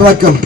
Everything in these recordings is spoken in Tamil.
வணக்கம்.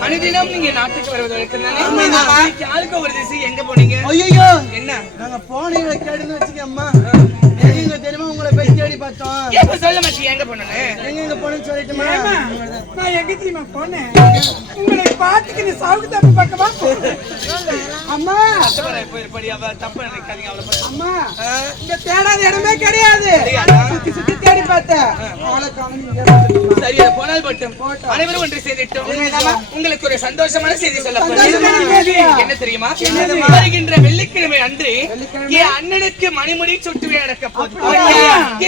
மனிதனும் நீங்க நாட்டுக்கு வருவதற்கு ஒரு திசை எங்க போனீங்க? ஐயோ என்ன நாங்க போனீங்க கேடுன்னு வச்சுக்கம்மா. எங்க தெரியுமா உங்களை போய் தேடி பார்த்தோம். எப்ப சொல்ல மாட்டீங்க எங்க போனேன்னு? எங்க போனேன்னு சொல்லிட்டுமா? நான் எங்க தெரியுமா போனேன்? உங்களை பார்த்துக்கிட்டு சாவுக்கு தப்பு பக்கமா அம்மா தப்பு நினைக்காதீங்க. அம்மா இங்க தேடாத இடமே கிடையாது. சுத்தி சுத்தி தேடி பார்த்தேன். சரியா போனால் பட்டும் அனைவரும் ஒன்று செய்திட்டோம். உங்களுக்கு ஒரு சந்தோஷமான செய்தி சொல்ல என்ன தெரியுமா? வருகின்ற வெள்ளிக்கிழமை அன்று என் அண்ணனுக்கு மணிமுடி சுட்டு நடக்க போகுது.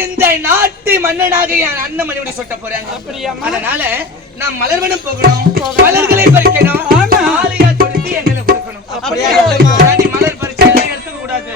இந்த நாட்டு மன்னனாக என் அண்ணன் மணிமுடி சுட்ட போறாங்க. அதனால நான் மலர்வனம் போகணும், மலர்களை பறிக்கணும், ஆலையா தொடுத்து எங்களை கொடுக்கணும். மலர் பறிச்சு எல்லாம் எடுத்துக்க கூடாது.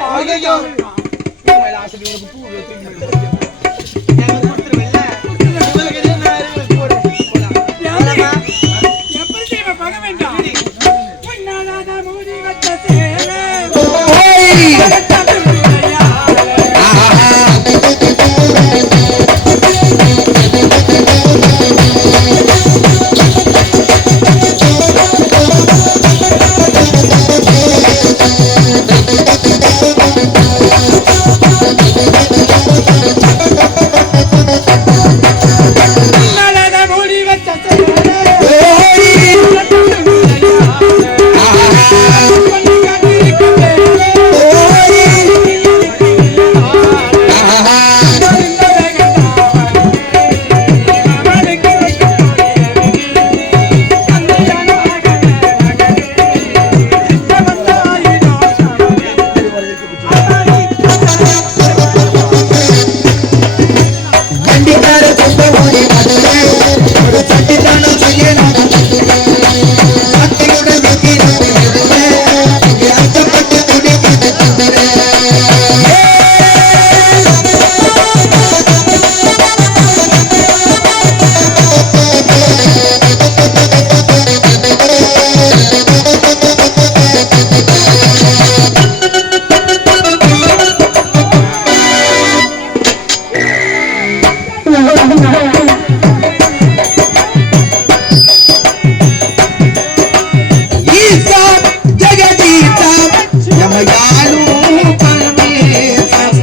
எமையாலும் பரமேசம்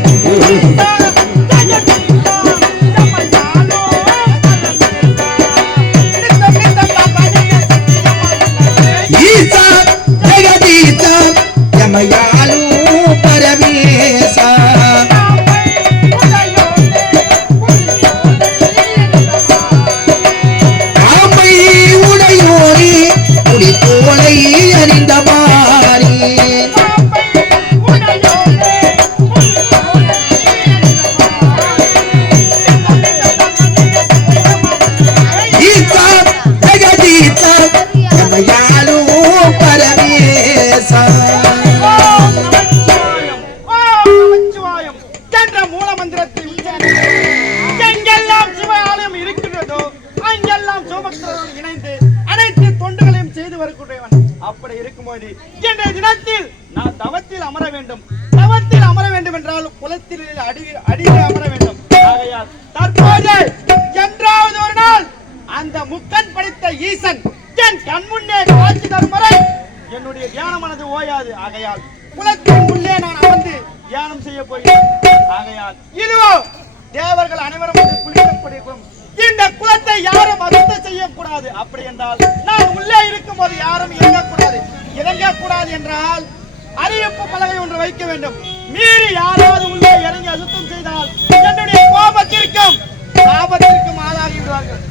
ஈசா ஜெகதீசா எமையாலும் பரமேசா ஆமை உடையோரே புலி தோலை அறிந்த மாறி ஈசா ஜெகதீசா எமையாலும் பரமேசா என்ற மூல மந்திரத்தை உச்சரித்து எங்கெல்லாம் சிவ ஆலயம் இருக்கின்றதோ அங்கெல்லாம் சோமத்திரரோடு இணைந்து அனைத்து தொண்டுகளையும் செய்து வரக்கூடியவன். அப்படி இருக்கும்போது இன்றைய தினத்தில் நான் தவத்தில் அமர வேண்டும். தவத்தில் அமர வேண்டும் என்றால் குலத்தில் அடியில் அமர வேண்டும். ஆகையால் தற்போது என்றாவது ஒரு நாள் அந்த முக்கன் படைத்த ஈசன் என் கண்முன்னே காட்சி தரும் வரை என்னுடைய தியானமானது ஓயாது. ஆகையால் குலத்தின் உள்ளே நான் அமர்ந்து தியானம் செய்ய போகிறேன். ஆகையால் இதுவோ தேவர்கள் அனைவரும் குளிக்கப்படுகிறோம். இந்த குலத்தை யாரும் அசுத்தம் செய்யக்கூடாது. அப்படி என்றால் நான் உள்ளே இருக்கும் போது யாரும் இறங்கக்கூடாது. இறங்கக்கூடாது என்றால் அறிவிப்பு பலகை ஒன்று வைக்க வேண்டும். மீறி யாராவது உள்ளே இறங்கி அசுத்தம் செய்தால் என்னுடைய கோபத்திற்கும் சாபத்திற்கும் ஆளாகி விடுவார்கள்.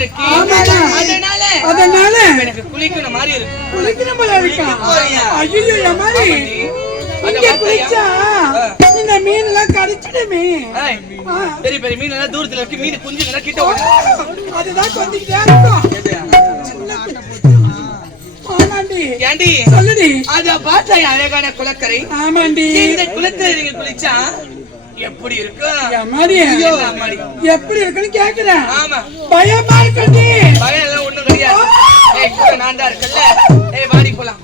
இருக்கு. அதனால அதனால எனக்கு குளிக்கணும் மாதிரி இருக்கு. குளிக்கணும் போல இருக்கா? போறியா? ஐயோ எம்மாடி இங்க குளிச்சா இந்த மீன் எல்லாம் கடிச்சிடுமே. பெரிய பெரிய மீன் எல்லாம் தூரத்துல இருக்கு. மீன் குஞ்சுங்க கிட்ட ஓடுது. அதுதான் கொஞ்சிக்கிட்டே இருக்கும். ஆமாண்டி. ஏண்டி சொல்லுடி. அத பார்த்தா அழகான குளக்கரை. ஆமாண்டி. இந்த குளத்துல நீங்க குளிச்சா எப்படி இருக்கு? அம்மாடி ஐயோ அம்மாடி எப்படி இருக்குன்னு கேக்குறேன். ஆமா பயமா இருக்குடி. பயம் எல்லாம் ஒண்ணும் கிடையாது. ஏய் கூட நான் தான் இருக்கல்ல. ஏய் வாடி போலாம்.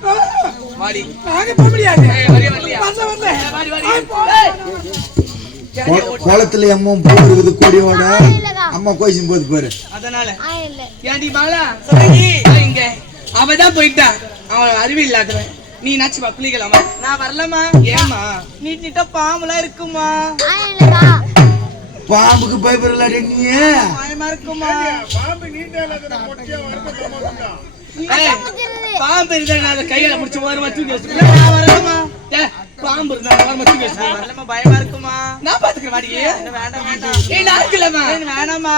வாடி. நாங்க போக முடியாது. ஏய் வரியா வரலையா? வரல. வாடி வாடி. கோலத்துல அம்மா பூ இருக்குது கொடியோட அம்மா கோயிச்சும் போது பாரு. அதனால ஏண்டி மாலா சொல்லுடி இங்க அவதான் போயிட்டா. அவன் அறிவு இல்லாதவன். நீ நாச்சு குளிக்கலாமா? நான் வரலமா. ஏமா நீட்டிட்ட பாம்புலாம் இருக்குமா? பாம்புக்கு பயப்படல நீ. பயமா இருக்குமா? பாம்பு இருந்தா அதை கையில முடிச்சு ஓரமா தூக்கி வச்சுக்கோ. நான் வரலமா. பாம்பு இருந்தா ஓரமா தூக்கி வச்சுக்கோ. வரலமா, பயமா இருக்குமா? நான் பாத்துக்கிறேன் வாடி. வேண்டாம் வேண்டாம். ஏய் நான் இருக்கலமா. வேணாமா.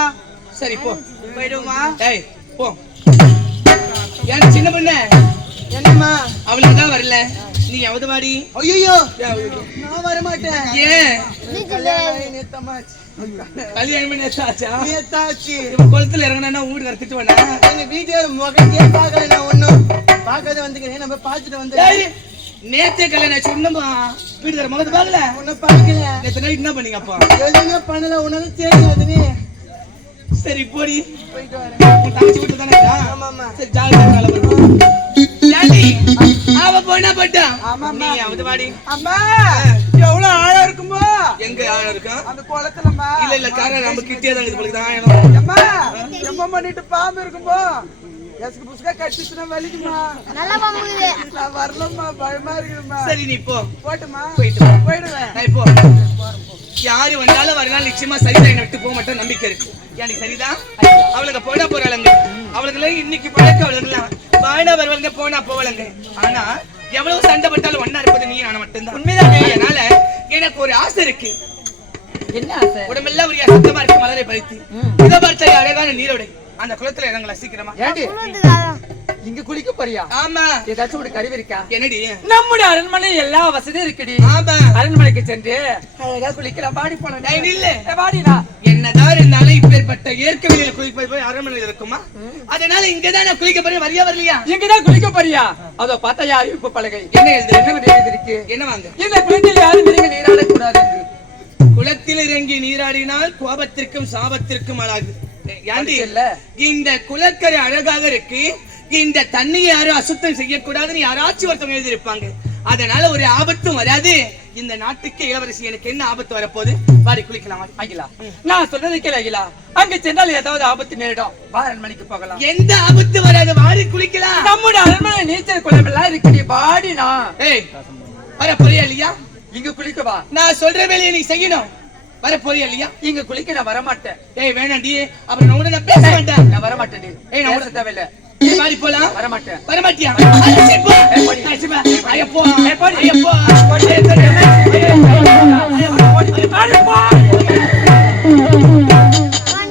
சரி போ போயிடுமா? ஏய் போ. ஏன் சின்ன பொண்ணு என்னம்மா? அவளுக்கு தான் வரல. நீ எவது வாடி. ஐயோ நான் வர மாட்டேன். ஏன் கல்யாணம் நேத்தமாச்சு. கல்யாணம் நேத்தாச்சா? நேத்தாச்சு. இவன் குளத்துல இறங்கினா வீடு கறத்துட்டு வேணா. எங்க வீட்டுல முகத்தையே பார்க்கல. நான் ஒண்ணும் பார்க்காத வந்துக்கிறேன். நம்ம பார்த்துட்டு வந்து நேத்தே கல்யாணம் ஆச்சு. ஒண்ணுமா வீட்டுக்கார முகத்தை பார்க்கல? ஒன்னும் பார்க்கல. நேத்து நைட் என்ன பண்ணீங்க அப்பா? எதுவுமே பண்ணல. உனக்கு தெரியாது. சரி போடி. போயிட்டு வரேன். உன் தங்கச்சி வீட்டுல தானே இருக்கா? ஆமாம்மா. சரி ஜாலியா வேலை பண்ணுவோம். ஏண்டி அவ போனா போட்டா. ஆமாம்மா. நீ அவது வாடி. அம்மா எவ்வளவு ஆழம் இருக்குமோ? எங்க ஆழம் இருக்கா? அந்த குளத்துலம்மா. இல்ல இல்ல கார நம்ம கிட்டே தான் இது தான் ஆயணும். அம்மா எம்மா பண்ணிட்டு பாம்பு இருக்கும்போ எஸ்க்கு புஸ்கா கட்டிச்சுனா வலிக்குமா? நல்லா பாம்புது. நான் வரலம்மா, பயமா இருக்குமா. சரி நீ போ. போட்டுமா? போயிட்டு வா. போயிடுவேன். நான் இப்போ யாரு வந்தாலும் வரலாம் நிச்சயமா சரிதான். என்னை விட்டு போக மாட்டேன் நம்பிக்கை இருக்கு. எனக்கு சரிதான். அவளுக்கு போனா போறாளுங்க. அவளுக்கு இன்னைக்கு பழக்க அவளுக்குலாம் வாய்னா வருவாங்க போனா போவாளுங்க. ஆனா எவ்வளவு சண்டை பட்டாலும் ஒன்னா இருப்பது நீ நான் மட்டும்தான். உண்மைதானே? அதனால எனக்கு ஒரு ஆசை இருக்கு. என்ன ஆசை? உடம்பெல்லாம் ஒரு சுத்தமா இருக்கு. மலரை பறித்து இதை பார்த்த அழகான நீரோடை அந்த குளத்துல இறங்கல சீக்கிரமா. ஏண்டி இங்க குளிக்க போறியா? ஆமா. ஏதாச்சும் ஒரு கருவி இருக்கா? என்னடி? நம்முடைய அரண்மனை எல்லா வசதியும் இருக்குடி. ஆமா. அரண்மனைக்கு சென்று அழகா குளிக்கலாம். பாடி போலாம். இல்ல பாடிடா. என்னதான் இருந்தாலும் இப்பேற்பட்ட இயற்கை வெளியில குளிப்பது போய் அரண்மனையில் இருக்குமா? அதனால இங்கதான் நான் குளிக்க போறேன். வரியா வரலையா? இங்கதான் குளிக்க போறியா? அதோ பார்த்தா யாரு இப்ப பலகை என்ன எழுது? என்ன இருக்கு? என்ன வாங்க? இந்த குளத்தில் யாரும் நீங்க நீராடக் கூடாது என்று. குளத்தில் இறங்கி நீராடினால் கோபத்திற்கும் சாபத்திற்கும் ஆளாகுது. ஏண்டி இல்ல இந்த குளக்கரை அழகாக இருக்கு. இந்த தண்ணியை யாரும் அசுத்தம் செய்யக்கூடாதுன்னு யாராச்சும் ஒருத்தவங்க எழுதியிருப்பாங்க. அதனால ஒரு ஆபத்தும் வராது. இந்த நாட்டுக்கு இளவரசி எனக்கு என்ன ஆபத்து வரப்போகுது? வாடி குளிக்கலாம். அகிலா நான் சொல்றது கேளு அகிலா. அங்க சென்றால் ஏதாவது ஆபத்து நேரிடும். வா அரண்மனைக்கு போகலாம். எந்த ஆபத்து வராது. வாடி குளிக்கலாம். நம்முடைய அரண்மனை நீச்சல் குளம் எல்லாம் இருக்குடி. பாடினா ஏய் வர போறியா இல்லையா? இங்க குளிக்க வா. நான் சொல்ற வேலையை நீ செய்யணும். வர போறியா இல்லையா? இங்க குளிக்க நான் வர மாட்டேன். ஏய் வேணாண்டி. அப்புறம் நான் உடனே பேச மாட்டேன். நான் வர மாட்டேன். ஏய் நான் பேச தேவையில்ல. ஏய் வாடி போலாம். வர மாட்டேன். வர மாட்டியா? சரி போ. ஐயப்பா ஐயப்பா ஐயப்பா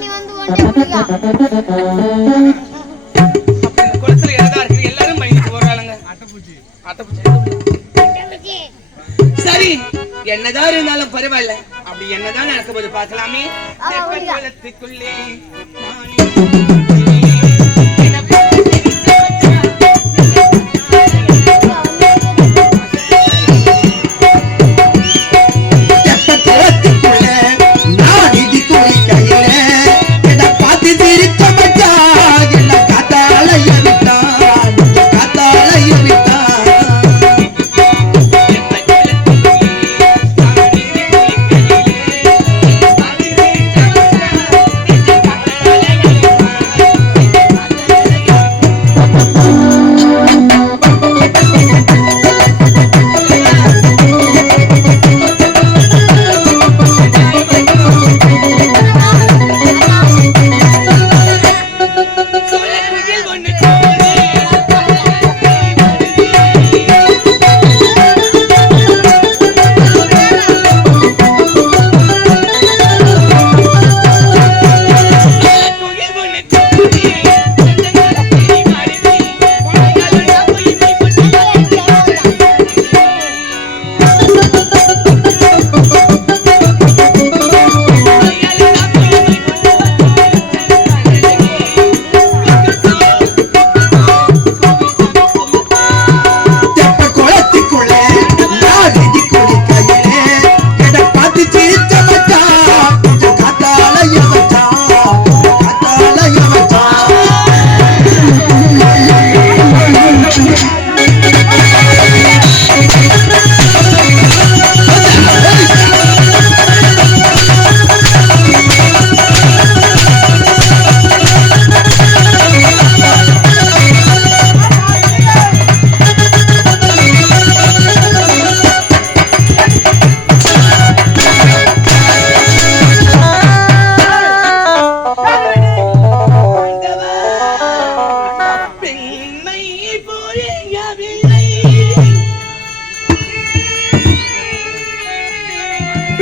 நீ வந்து ஒண்ணே குளிக்கா. குளத்துல என்னதான் இருக்கு? எல்லாரும் பயணிக்கு போறாங்க. அட்டைப்பூச்சி. சரி என்னதான் இருந்தாலும் பரவாயில்ல. அப்படி என்னதான் நடக்க போது பார்க்கலாமே. குளத்துக்குள்ளே Thank you.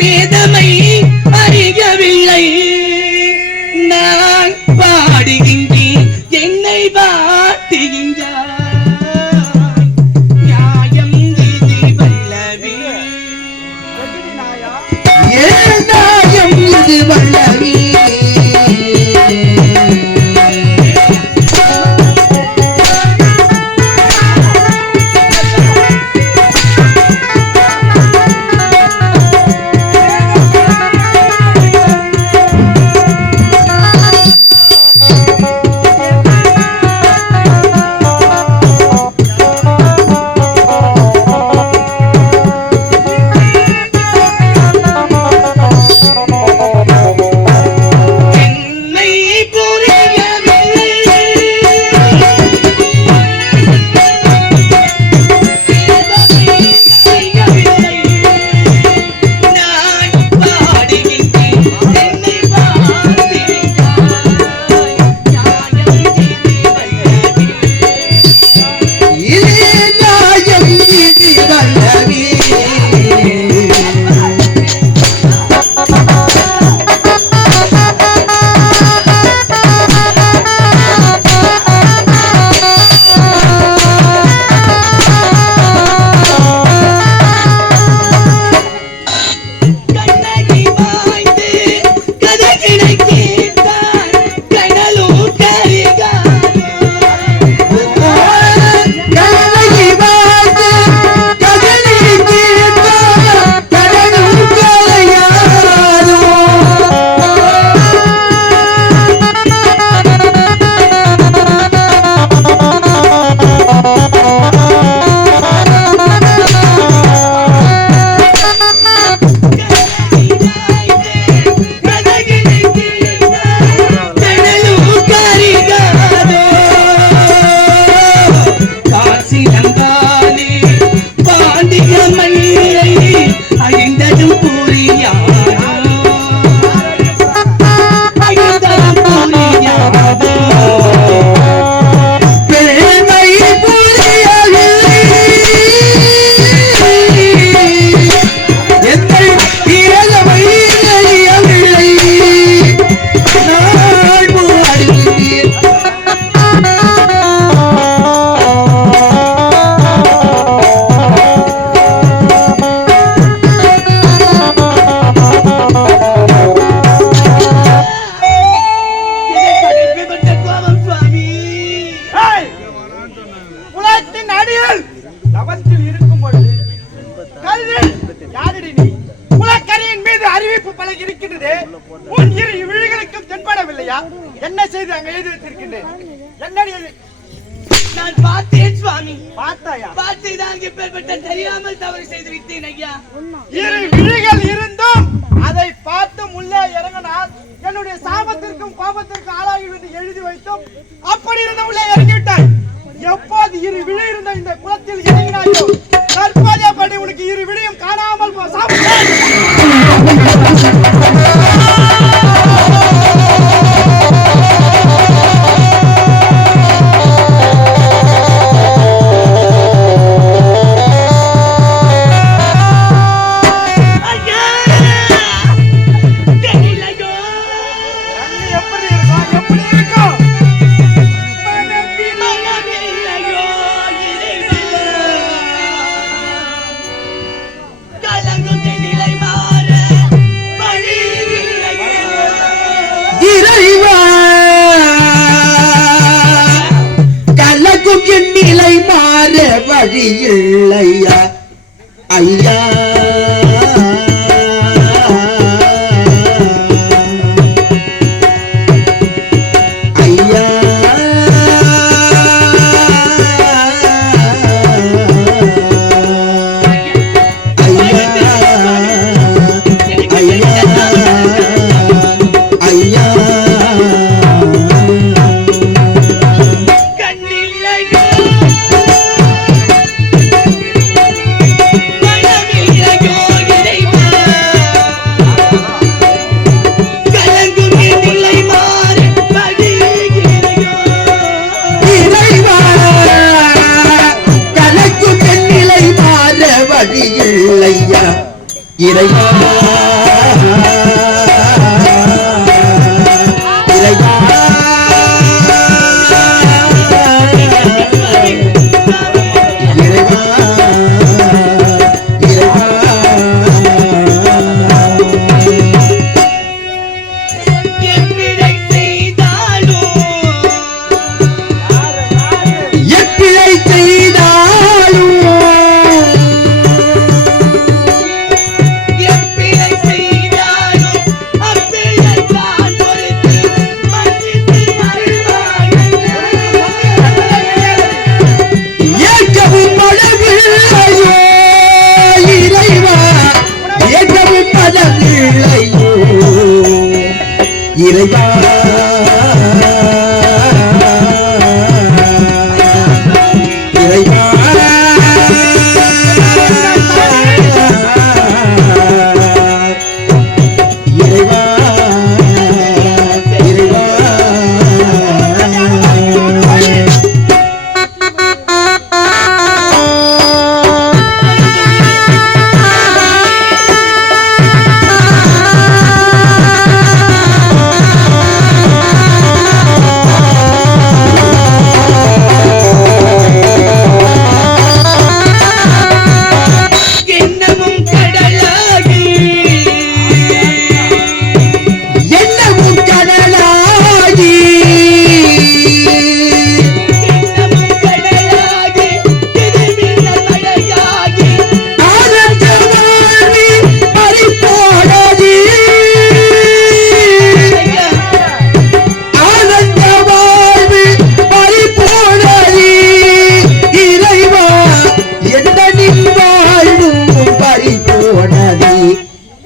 வேதமை அறியவில்லை நான் பாடுகின்றேன் என்னை பாட்டுகின்றார் நியாயம் இது வல்லவி ஏனாயம் இது வல்லவி என்ன செய்து அங்க எழுதி வச்சிருக்கின்றேன் என்னடி நான் பார்த்தேன் சுவாமி பார்த்தாயா பார்த்துதான் இப்பேற்பட்ட தெரியாமல் தவறு செய்து விட்டேன் ஐயா இரு விழிகள் இருந்தும் அதை பார்த்து உள்ளே இறங்கினால் என்னுடைய சாபத்திற்கும் கோபத்திற்கும் ஆளாகி என்று எழுதி வைத்தோம் அப்படி இருந்த உள்ளே இறங்கிவிட்டாய் எப்போது இரு விழி இருந்த இந்த குளத்தில் இறங்கினாயோ தற்போதைய படி உனக்கு இரு விழியும் காணாமல் நிலை மாற வழியில்லையா ஐயா ஐயா இறைவா இறைவா இறைவா இறைவா இறைவா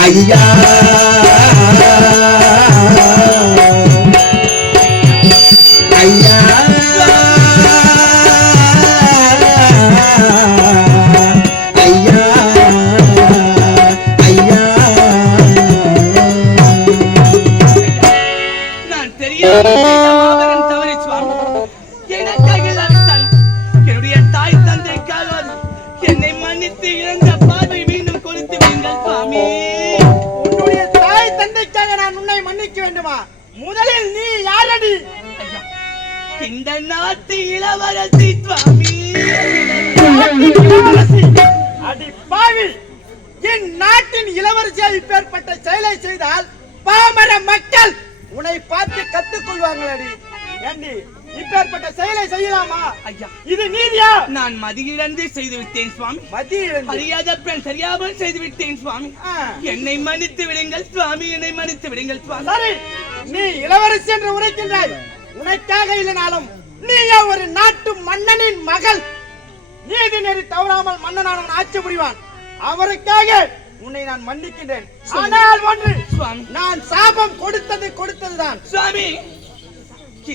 ஐயா ஐயா ஐயா ஐயா நான் தெரியாமல் செய்த மாபெரும் தவறு சுவாமி. எனக்காக இல்லாவிட்டால் என்னுடைய தாய் தந்தைக்காக என்னை மன்னித்து இழந்த பார்வை மீண்டும் கொடுத்து விடுங்கள் சுவாமி. உன்னுடைய தாய் தந்தைக்காக நான் உன்னை மன்னிக்க வேண்டுமா? முதலில் நீ யாரடி? ஐயா, இந்த நாட்டு இளவரசி சுவாமி. அடி பாவி, என் நாட்டின் இளவரசியாக இப்பேற்பட்ட செயலை செய்தால் பாமர மக்கள் உன்னை பார்த்து கத்துக்கொள்வாங்களடி. ஏண்டி இப்பேற்பட்ட செயலை செய்யலாமா? ஐயா, இது நீதியா? நான் மதியிழந்து செய்து விட்டேன் சுவாமி. மதியிழந்து? அறியாத பெண் சரியாமல் செய்து விட்டேன் சுவாமி. என்னை மன்னித்து விடுங்கள் சுவாமி, என்னை மன்னித்து விடுங்கள் சுவாமி. சரி, நீ இளவரசி என்று உரைக்கின்றாய். உனக்காக இல்லைனாலும் நீயே ஒரு நாட்டு மன்னனின் மகள். நீதி நெறி தவறாமல் மன்னனானவன் ஆட்சி புரிவான். அவருக்காக உன்னை நான் மன்னிக்கின்றேன். ஆனால் ஒன்று சுவாமி, நான் சாபம் கொடுத்ததுதான் சுவாமி.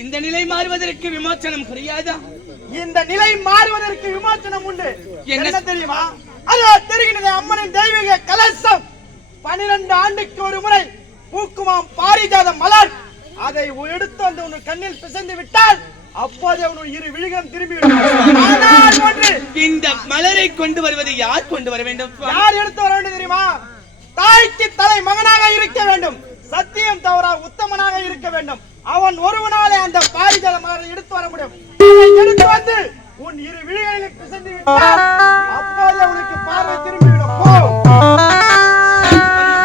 இந்த நிலை மாறுவதற்கு விமோசனம் புரியாதா? இந்த நிலை மாறுவதற்கு விமோசனம் உண்டு. என்ன தெரியுமா? அதோ தெரிகிறது அம்மனின் தெய்வீக கலசம். 12 ஆண்டுக்கு ஒரு முறை பூக்குமாம் பாரிஜாத மலர். அதை எடுத்து வந்து உன் கண்ணில் பிசைந்து விட்டால் அப்போதே உன் இரு விழிகளும் திரும்பிவிடும். ஆனால் ஒன்று, இந்த மலரை கொண்டு வருவது யார் கொண்டு வர வேண்டும்? யார் எடுத்து வர வேண்டும் தெரியுமா? தாய்க்கு தலை மகனாக இருக்க வேண்டும். சத்தியம் தவறா உத்தமனாக இருக்க வேண்டும். அவன் ஒருவனாலே அந்த பாரிஜாத மலரை எடுத்து வர முடியும். எடுத்து வந்து உன் இரு விழிகளில் பிசைந்து விட்டால் அப்போதே உனக்கு பார்வை திரும்பிவிடும். போ.